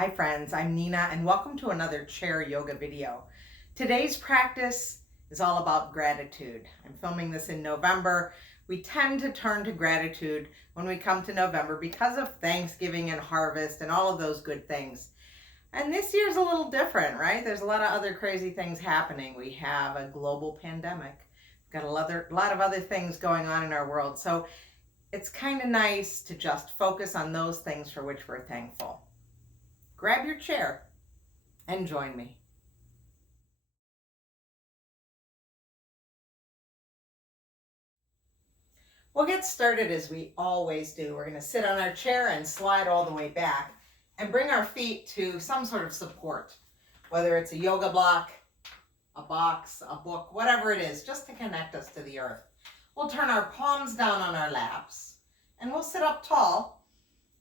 Hi friends, I'm Nina and welcome to another chair yoga video. Today's practice is all about gratitude. I'm filming this in November. We tend to turn to gratitude when we come to November because of Thanksgiving and harvest and all of those good things. And this year's a little different, right? There's a lot of other crazy things happening. We have a global pandemic. We've got a lot of other things going on in our world. So it's kind of nice to just focus on those things for which we're thankful. Grab your chair and join me. We'll get started as we always do. We're going to sit on our chair and slide all the way back and bring our feet to some sort of support, whether it's a yoga block, a box, a book, whatever it is, just to connect us to the earth. We'll turn our palms down on our laps and we'll sit up tall.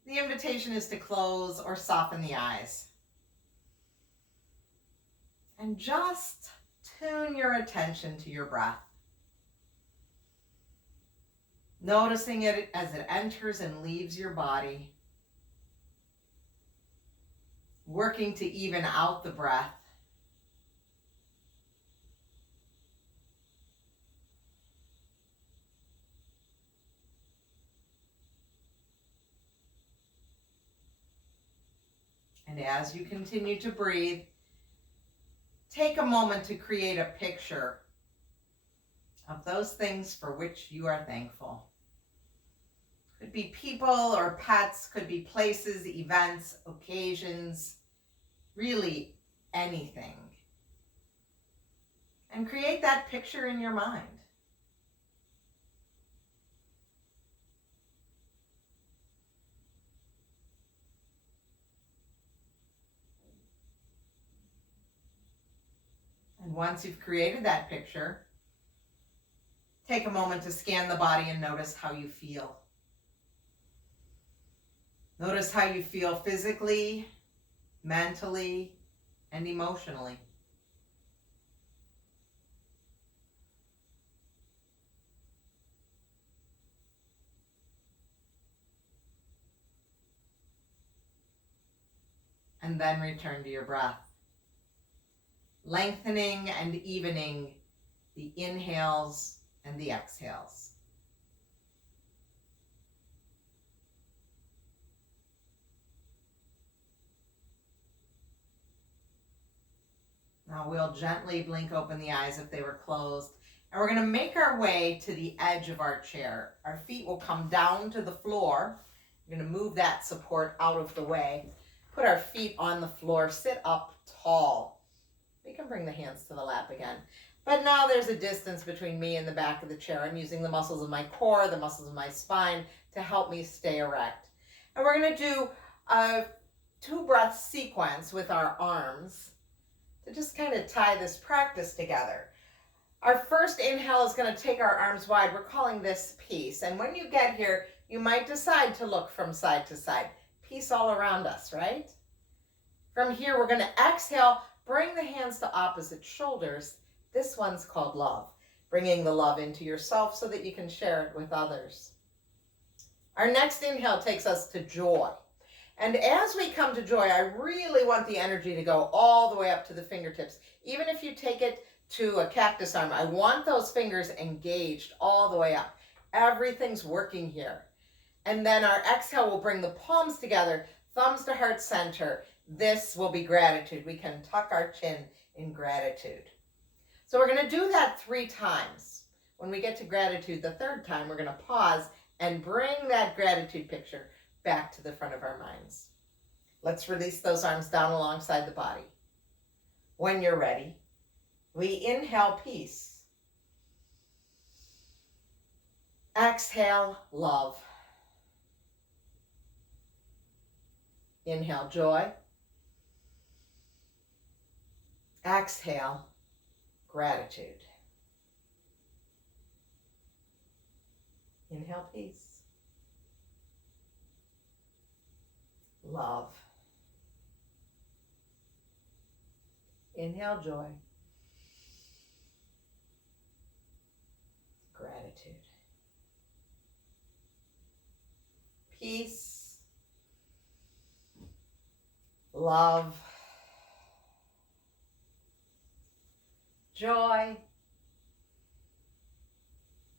The invitation is to close or soften the eyes. And just tune your attention to your breath. Noticing it as it enters and leaves your body. Working to even out the breath. And as you continue to breathe, take a moment to create a picture of those things for which you are thankful. Could be people or pets, could be places, events, occasions, really anything. And create that picture in your mind. And once you've created that picture, take a moment to scan the body and notice how you feel. Notice how you feel physically, mentally, and emotionally. And then return to your breath. Lengthening and evening the inhales and the exhales. Now we'll gently blink open the eyes if they were closed. And we're going to make our way to the edge of our chair. Our feet will come down to the floor. We're going to move that support out of the way. Put our feet on the floor. Sit up tall. We can bring the hands to the lap again. But now there's a distance between me and the back of the chair. I'm using the muscles of my core, the muscles of my spine to help me stay erect. And we're going to do a 2-breath sequence with our arms to just kind of tie this practice together. Our first inhale is going to take our arms wide. We're calling this peace. And when you get here, you might decide to look from side to side. Peace all around us, right? From here, we're going to exhale, bring the hands to opposite shoulders. This one's called love, bringing the love into yourself so that you can share it with others. Our next inhale takes us to joy. And as we come to joy, I really want the energy to go all the way up to the fingertips. Even if you take it to a cactus arm, I want those fingers engaged all the way up. Everything's working here. And then our exhale will bring the palms together, thumbs to heart center. This will be gratitude. We can tuck our chin in gratitude. So we're going to do that 3 times. When we get to gratitude the 3rd time, we're going to pause and bring that gratitude picture back to the front of our minds. Let's release those arms down alongside the body. When you're ready, we inhale peace. Exhale love. Inhale joy. Exhale gratitude. Inhale peace. Love. Inhale joy. Gratitude. Peace. love, joy,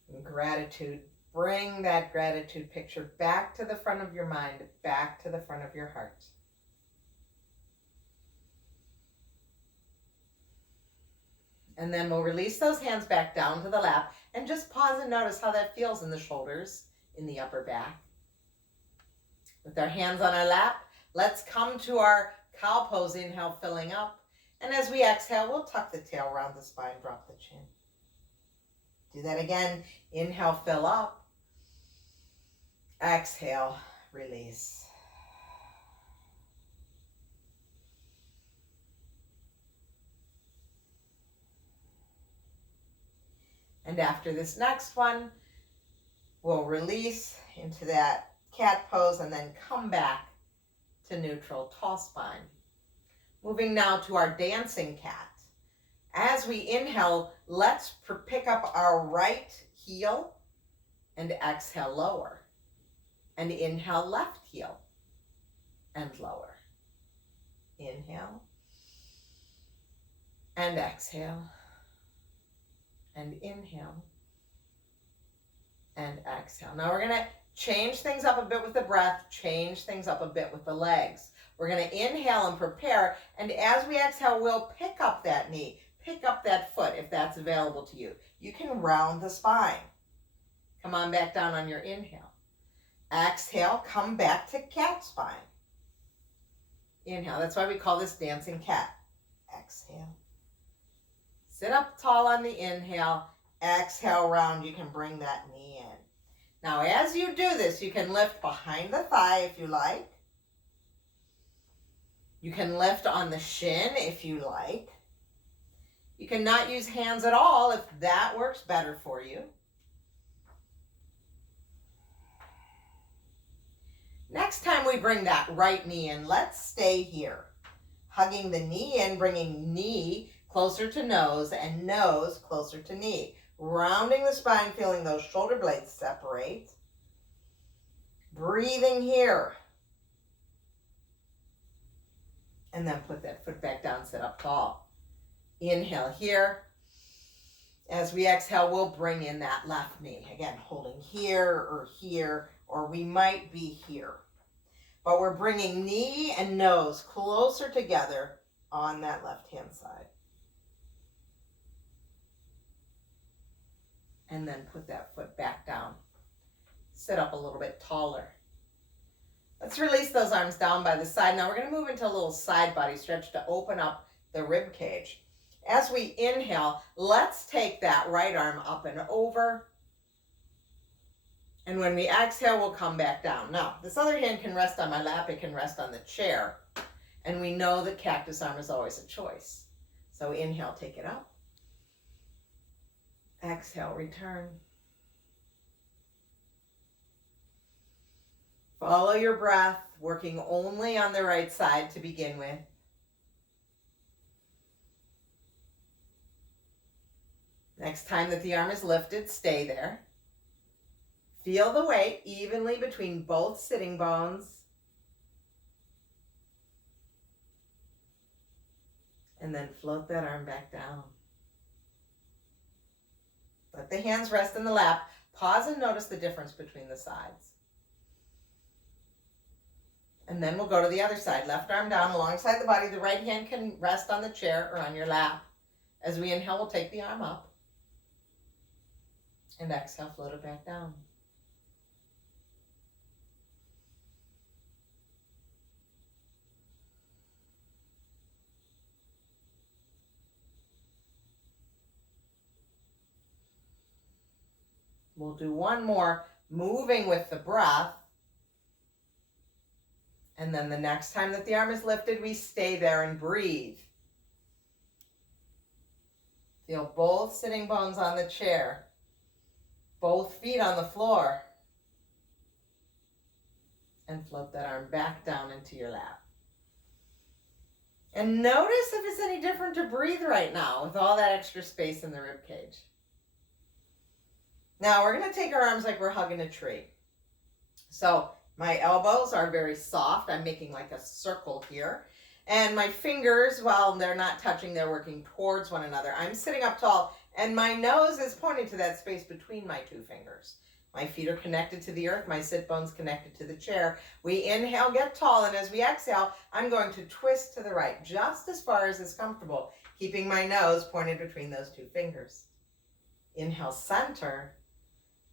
and gratitude. Bring that gratitude picture back to the front of your mind, back to the front of your heart. And then we'll release those hands back down to the lap and just pause and notice how that feels in the shoulders, in the upper back. With our hands on our lap, let's come to our cow pose. Inhale, filling up. And as we exhale, we'll tuck the tail around the spine, drop the chin. Do that again. Inhale, fill up. Exhale, release. And after this next one, we'll release into that cat pose and then come back to neutral, tall spine. Moving now to our dancing cat. As we inhale, let's pick up our right heel and exhale, lower. And inhale, left heel and lower. Inhale and exhale and inhale and exhale. Now we're going to change things up a bit with the breath, change things up a bit with the legs. We're going to inhale and prepare, and as we exhale, we'll pick up that knee, pick up that foot if that's available to you. You can round the spine. Come on back down on your inhale. Exhale, come back to cat spine. Inhale, that's why we call this dancing cat. Exhale. Sit up tall on the inhale. Exhale, round. You can bring that knee in. Now, as you do this, you can lift behind the thigh if you like. You can lift on the shin if you like. You can not use hands at all if that works better for you. Next time we bring that right knee in, let's stay here. Hugging the knee in, bringing knee closer to nose and nose closer to knee. Rounding the spine, feeling those shoulder blades separate. Breathing here. And then put that foot back down, sit up tall. Inhale here. As we exhale, we'll bring in that left knee. Again, holding here, or we might be here. But we're bringing knee and nose closer together on that left-hand side. And then put that foot back down. Sit up a little bit taller. Let's release those arms down by the side. Now we're going to move into a little side body stretch to open up the rib cage. As we inhale, let's take that right arm up and over. And when we exhale, we'll come back down. Now, this other hand can rest on my lap. It can rest on the chair. And we know that cactus arm is always a choice. So inhale, take it up. Exhale, return. Follow your breath, working only on the right side to begin with. Next time that the arm is lifted, stay there. Feel the weight evenly between both sitting bones. And then float that arm back down. Let the hands rest in the lap. Pause and notice the difference between the sides. And then we'll go to the other side. Left arm down alongside the body. The right hand can rest on the chair or on your lap. As we inhale, we'll take the arm up. And exhale, float it back down. We'll do one more, moving with the breath. And then the next time that the arm is lifted, we stay there and breathe. Feel both sitting bones on the chair, both feet on the floor. And float that arm back down into your lap. And notice if it's any different to breathe right now with all that extra space in the rib cage. Now we're going to take our arms like we're hugging a tree. So my elbows are very soft. I'm making like a circle here. And my fingers, while they're not touching, they're working towards one another. I'm sitting up tall, and my nose is pointing to that space between my two fingers. My feet are connected to the earth. My sit bone's connected to the chair. We inhale, get tall, and as we exhale, I'm going to twist to the right, just as far as is comfortable, keeping my nose pointed between those two fingers. Inhale, center.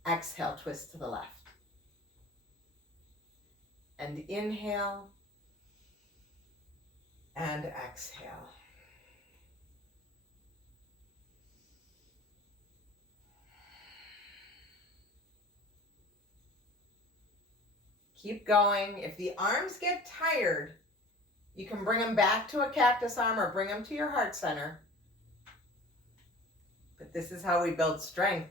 Exhale, twist to the left. And inhale and exhale. Keep going. If the arms get tired, you can bring them back to a cactus arm or bring them to your heart center. But this is how we build strength.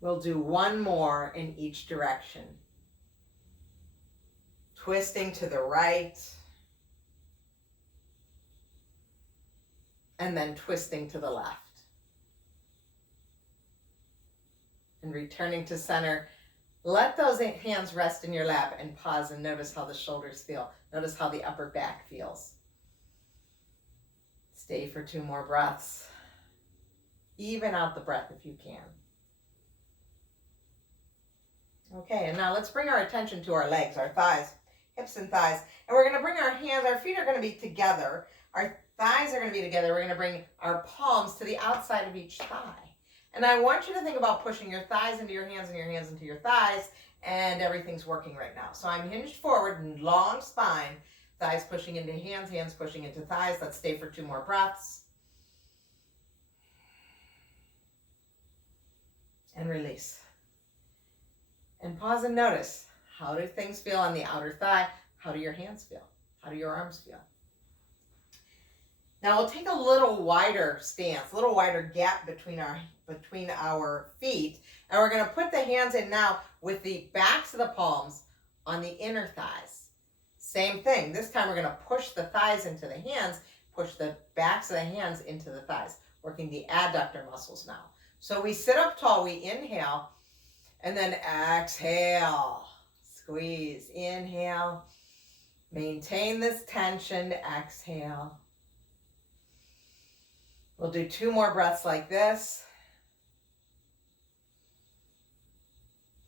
We'll do one more in each direction. Twisting to the right. And then twisting to the left. And returning to center. Let those hands rest in your lap and pause and notice how the shoulders feel. Notice how the upper back feels. Stay for 2 more breaths. Even out the breath if you can. Okay, and now let's bring our attention to our legs, our thighs, hips and thighs. And we're going to bring our hands, our feet are going to be together. Our thighs are going to be together. We're going to bring our palms to the outside of each thigh. And I want you to think about pushing your thighs into your hands and your hands into your thighs, and everything's working right now. So I'm hinged forward and long spine, thighs pushing into hands, hands pushing into thighs. Let's stay for 2 more breaths. And release. And pause and notice, how do things feel on the outer thigh? How do your hands feel? How do your arms feel? Now we'll take a little wider stance, a little wider gap between our feet. And we're going to put the hands in now with the backs of the palms on the inner thighs. Same thing. This time we're going to push the thighs into the hands, push the backs of the hands into the thighs, working the adductor muscles now. So we sit up tall, we inhale, and then exhale, squeeze, inhale, maintain this tension, exhale. We'll do 2 more breaths like this,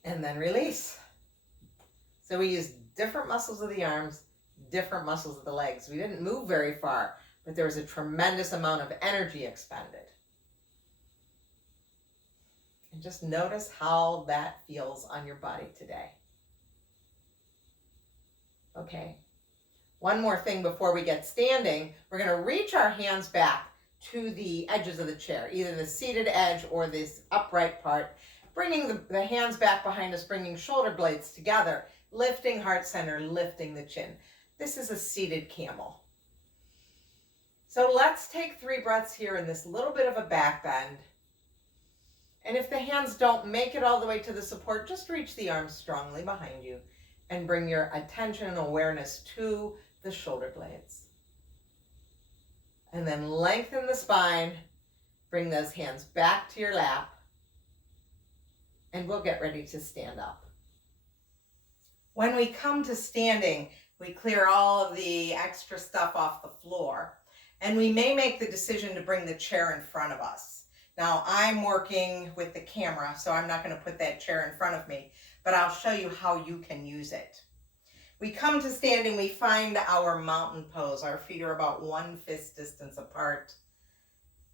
and then release. So we use different muscles of the arms, different muscles of the legs. We didn't move very far, but there was a tremendous amount of energy expended. And just notice how that feels on your body today. Okay. One more thing before we get standing. We're going to reach our hands back to the edges of the chair, either the seated edge or this upright part. Bringing the hands back behind us, bringing shoulder blades together, lifting heart center, lifting the chin. This is a seated camel. So let's take 3 breaths here in this little bit of a back bend. And if the hands don't make it all the way to the support, just reach the arms strongly behind you and bring your attention and awareness to the shoulder blades. And then lengthen the spine, bring those hands back to your lap, and we'll get ready to stand up. When we come to standing, we clear all of the extra stuff off the floor, and we may make the decision to bring the chair in front of us. Now, I'm working with the camera, so I'm not going to put that chair in front of me, but I'll show you how you can use it. We come to standing, we find our mountain pose. Our feet are about 1 fist distance apart.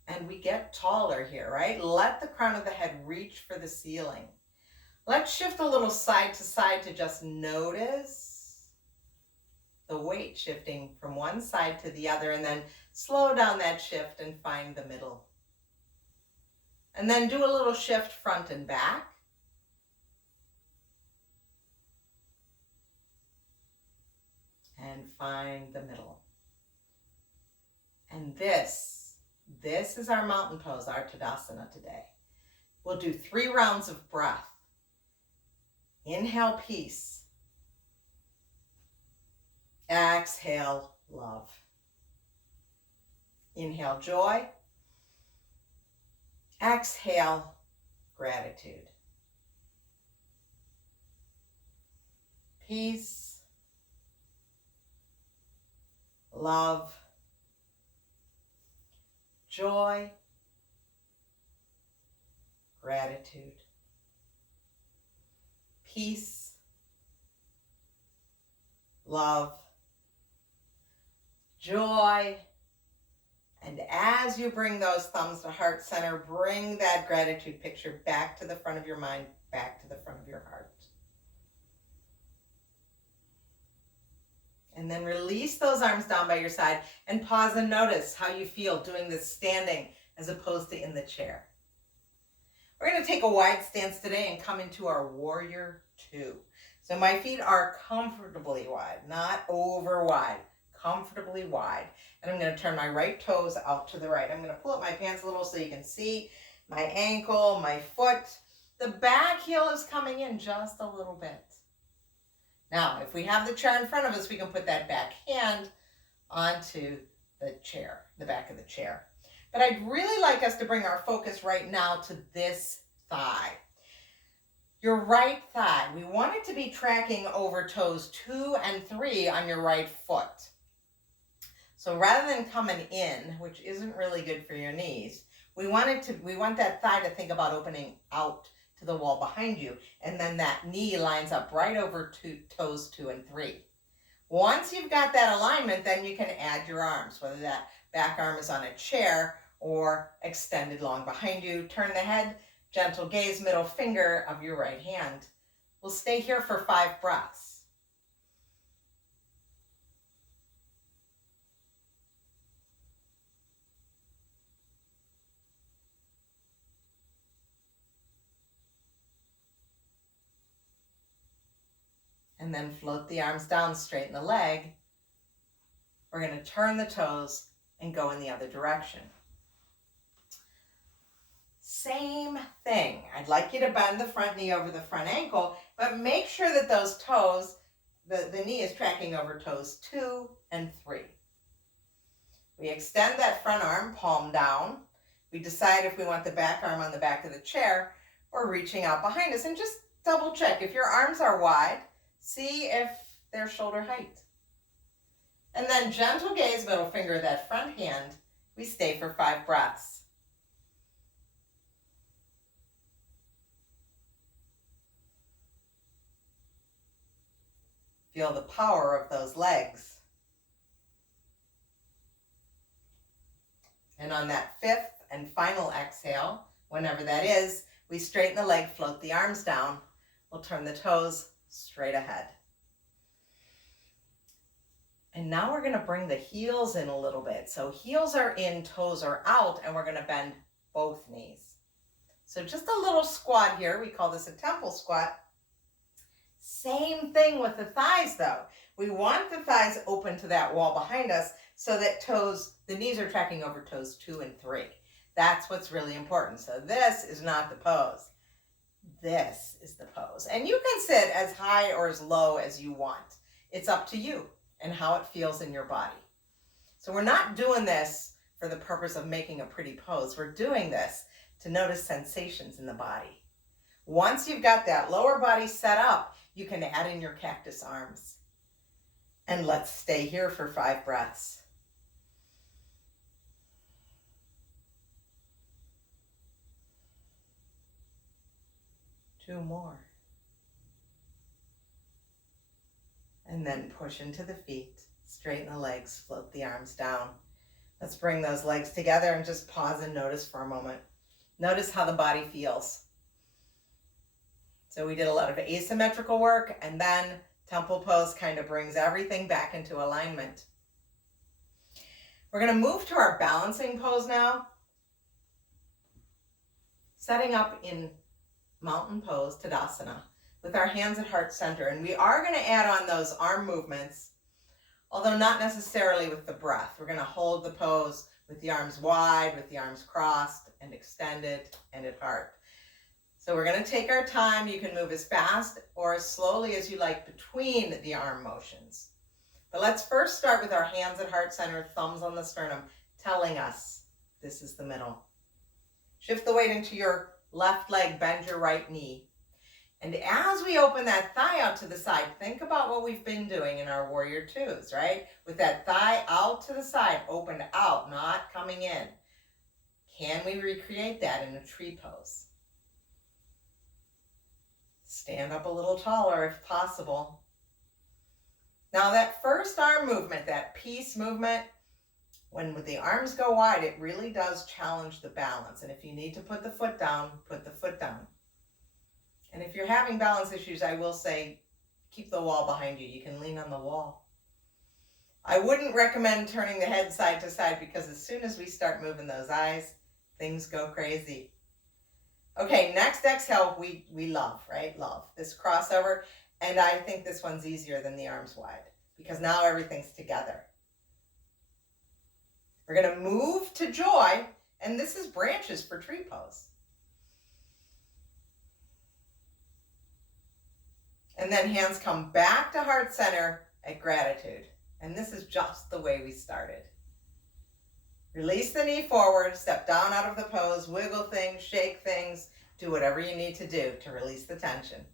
And we get taller here, right? Let the crown of the head reach for the ceiling. Let's shift a little side to side to just notice the weight shifting from one side to the other, and then slow down that shift and find the middle. And then do a little shift front and back. And find the middle. And this is our mountain pose, our Tadasana today. We'll do 3 rounds of breath. Inhale, peace. Exhale, love. Inhale, joy. Exhale, gratitude. peace, love, joy, gratitude, peace, love, joy. And as you bring those thumbs to heart center, bring that gratitude picture back to the front of your mind, back to the front of your heart. And then release those arms down by your side and pause and notice how you feel doing this standing as opposed to in the chair. We're going to take a wide stance today and come into our warrior two. So my feet are comfortably wide, not over wide, comfortably wide. And I'm going to turn my right toes out to the right. I'm going to pull up my pants a little so you can see my ankle, my foot. The back heel is coming in just a little bit. Now, if we have the chair in front of us, we can put that back hand onto the chair, the back of the chair. But I'd really like us to bring our focus right now to this thigh. Your right thigh, we want it to be tracking over toes 2 and 3 on your right foot. So rather than coming in, which isn't really good for your knees, we want that thigh to think about opening out to the wall behind you, and then that knee lines up right over toes 2 and 3. Once you've got that alignment, then you can add your arms, whether that back arm is on a chair or extended long behind you. Turn the head, gentle gaze, middle finger of your right hand. We'll stay here for 5 breaths. And then float the arms down, straighten the leg. We're going to turn the toes and go in the other direction. Same thing. I'd like you to bend the front knee over the front ankle, but make sure that those toes, the knee is tracking over toes 2 and 3. We extend that front arm, palm down. We decide if we want the back arm on the back of the chair or reaching out behind us, and just double check. If your arms are wide, see if they're shoulder height. And then gentle gaze, middle finger of that front hand. We stay for 5 breaths. Feel the power of those legs. And on that 5th and final exhale, whenever that is, we straighten the leg, float the arms down. We'll turn the toes straight ahead. And now we're going to bring the heels in a little bit. So heels are in, toes are out, and we're going to bend both knees. So just a little squat here. We call this a temple squat. Same thing with the thighs though. We want the thighs open to that wall behind us so that the knees are tracking over toes 2 and 3. That's what's really important. So this is not the pose. This is the pose. And you can sit as high or as low as you want. It's up to you and how it feels in your body. So we're not doing this for the purpose of making a pretty pose. We're doing this to notice sensations in the body. Once you've got that lower body set up, you can add in your cactus arms. And let's stay here for 5 breaths. Two more. And then push into the feet, straighten the legs, float the arms down. Let's bring those legs together and just pause and notice for a moment. Notice how the body feels. So we did a lot of asymmetrical work, and then temple pose kind of brings everything back into alignment. We're going to move to our balancing pose now. Setting up in mountain pose, Tadasana, with our hands at heart center. And we are going to add on those arm movements, although not necessarily with the breath. We're going to hold the pose with the arms wide, with the arms crossed and extended and at heart. So we're going to take our time. You can move as fast or as slowly as you like between the arm motions. But let's first start with our hands at heart center, thumbs on the sternum, telling us this is the middle. Shift the weight into your left leg, bend your right knee. And as we open that thigh out to the side, think about what we've been doing in our warrior twos, right? With that thigh out to the side, opened out, not coming in. Can we recreate that in a tree pose? Stand up a little taller if possible. Now that first arm movement, that peace movement, when the arms go wide, it really does challenge the balance. And if you need to put the foot down, put the foot down. And if you're having balance issues, I will say, keep the wall behind you. You can lean on the wall. I wouldn't recommend turning the head side to side because as soon as we start moving those eyes, things go crazy. Okay, next exhale, we love, right? Love. This crossover. And I think this one's easier than the arms wide because now everything's together. We're going to move to joy, and this is branches for tree pose. And then hands come back to heart center at gratitude. And this is just the way we started. Release the knee forward, step down out of the pose, wiggle things, shake things, do whatever you need to do to release the tension.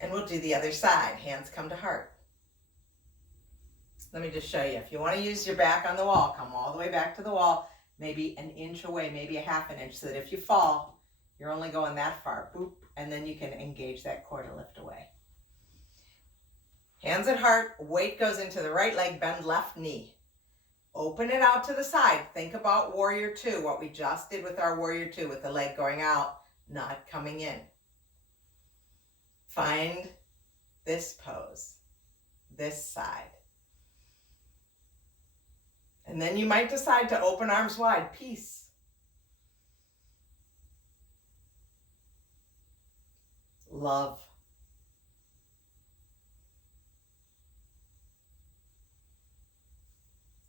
And we'll do the other side. Hands come to heart. Let me just show you. If you want to use your back on the wall, come all the way back to the wall, maybe an inch away, maybe a half an inch, so that if you fall, you're only going that far. Boop. And then you can engage that core to lift away. Hands at heart, weight goes into the right leg, bend left knee. Open it out to the side. Think about warrior two, what we just did with our warrior two, with the leg going out, not coming in. Find this pose, this side. And then you might decide to open arms wide, peace. Love.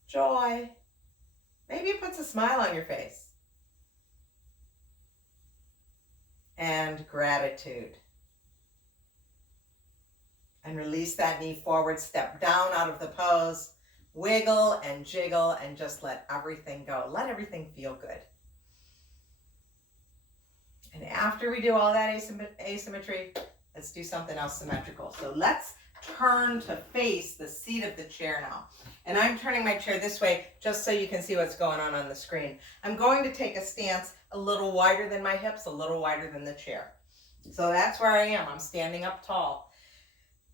Joy. Maybe it puts a smile on your face. And gratitude. And release that knee forward, step down out of the pose, wiggle and jiggle, and just let everything go. Let everything feel good. And after we do all that asymmetry, let's do something else symmetrical. So let's turn to face the seat of the chair now. And I'm turning my chair this way just so you can see what's going on the screen. I'm going to take a stance a little wider than my hips, a little wider than the chair. So that's where I am. I'm standing up tall,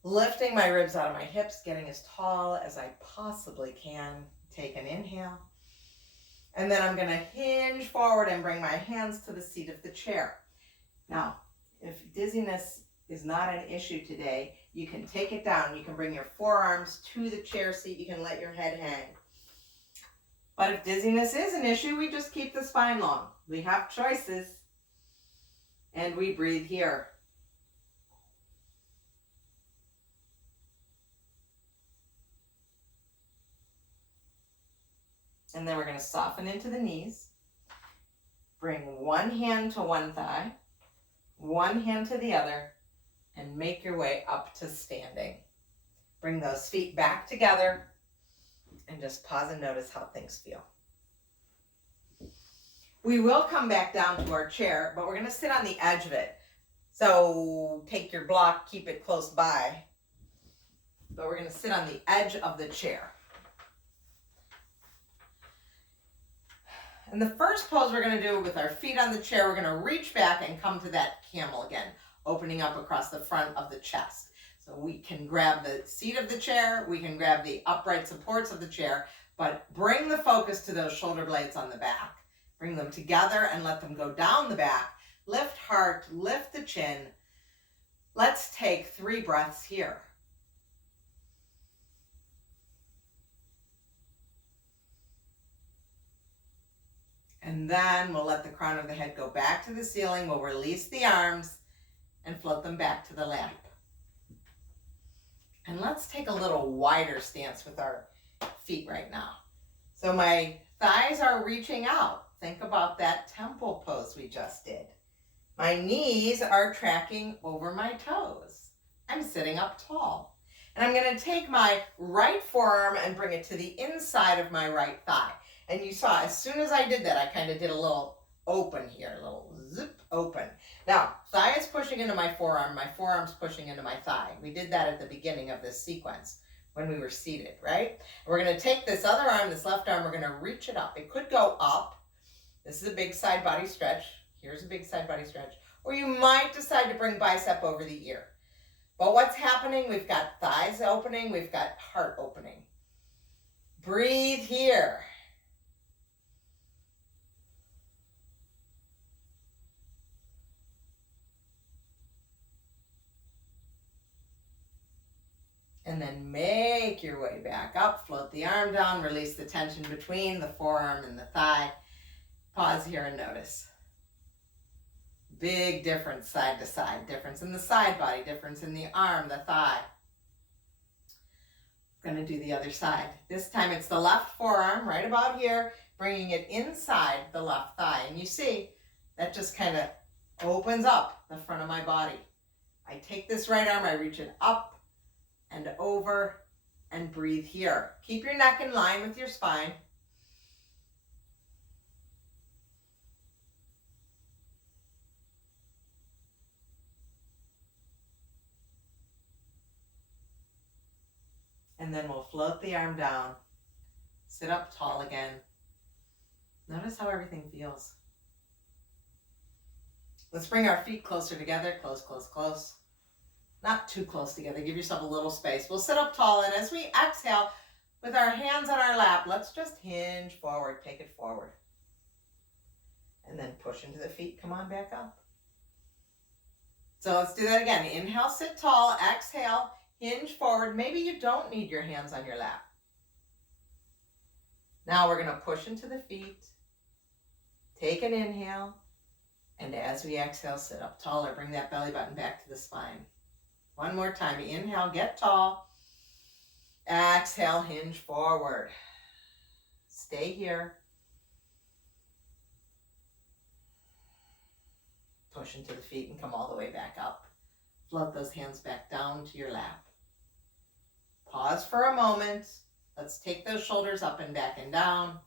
lifting my ribs out of my hips, getting as tall as I possibly can. Take an inhale. And then I'm going to hinge forward and bring my hands to the seat of the chair. Now, if dizziness is not an issue today, you can take it down. You can bring your forearms to the chair seat. You can let your head hang. But if dizziness is an issue, we just keep the spine long. We have choices. And we breathe here. And then we're going to soften into the knees. Bring one hand to one thigh, one hand to the other, and make your way up to standing. Bring those feet back together and just pause and notice how things feel. We will come back down to our chair, but we're going to sit on the edge of it. So take your block, keep it close by, but we're going to sit on the edge of the chair. And the first pose we're going to do with our feet on the chair, we're going to reach back and come to that camel again, opening up across the front of the chest. So we can grab the seat of the chair, we can grab the upright supports of the chair, but bring the focus to those shoulder blades on the back. Bring them together and let them go down the back. Lift heart, lift the chin. Let's take 3 breaths here. And then we'll let the crown of the head go back to the ceiling. We'll release the arms and float them back to the lap. And let's take a little wider stance with our feet right now. So my thighs are reaching out. Think about that temple pose we just did. My knees are tracking over my toes. I'm sitting up tall. And I'm going to take my right forearm and bring it to the inside of my right thigh. And you saw, as soon as I did that, I kind of did a little open here, a little zip open. Now, thigh is pushing into my forearm's pushing into my thigh. We did that at the beginning of this sequence when we were seated, right? We're going to take this other arm, this left arm, we're going to reach it up. It could go up. This is a big side body stretch. Here's a big side body stretch. Or you might decide to bring bicep over the ear. But what's happening? We've got thighs opening, we've got heart opening. Breathe here. And then make your way back up, float the arm down, release the tension between the forearm and the thigh. Pause here and notice. Big difference side to side, difference in the side body, difference in the arm, the thigh. I'm going to do the other side. This time it's the left forearm right about here, bringing it inside the left thigh. And you see, that just kind of opens up the front of my body. I take this right arm, I reach it up and over and breathe here. Keep your neck in line with your spine. And then we'll float the arm down, sit up tall again. Notice how everything feels. Let's bring our feet closer together, close, close, close. Not too close together, give yourself a little space. We'll sit up tall, and as we exhale, with our hands on our lap, let's just hinge forward, take it forward. And then push into the feet, come on back up. So let's do that again. Inhale, sit tall, exhale, hinge forward. Maybe you don't need your hands on your lap. Now we're going to push into the feet, take an inhale, and as we exhale, sit up taller. Bring that belly button back to the spine. One more time. Inhale, get tall. Exhale, hinge forward. Stay here. Push into the feet and come all the way back up. Float those hands back down to your lap. Pause for a moment. Let's take those shoulders up and back and down.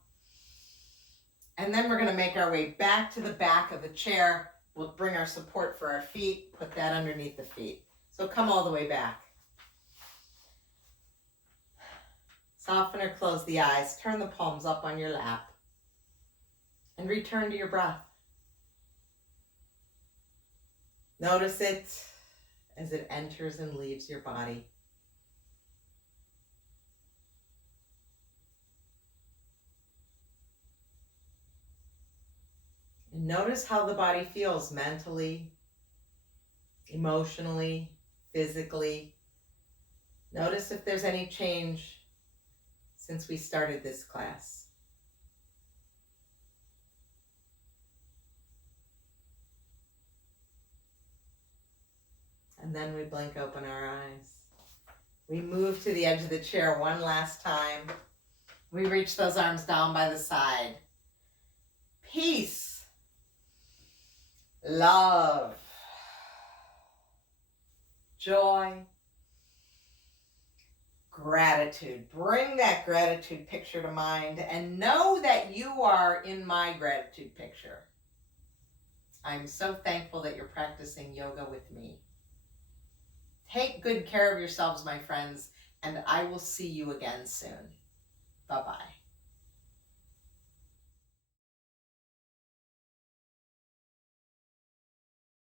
And then we're going to make our way back to the back of the chair. We'll bring our support for our feet, put that underneath the feet. So come all the way back. Soften or close the eyes. Turn the palms up on your lap. And return to your breath. Notice it as it enters and leaves your body. And notice how the body feels mentally, emotionally, physically. Notice if there's any change since we started this class. And then we blink open our eyes. We move to the edge of the chair one last time. We reach those arms down by the side. Peace, love, joy, gratitude. Bring that gratitude picture to mind and know that you are in my gratitude picture. I'm so thankful that you're practicing yoga with me. Take good care of yourselves, my friends, and I will see you again soon. Bye-bye.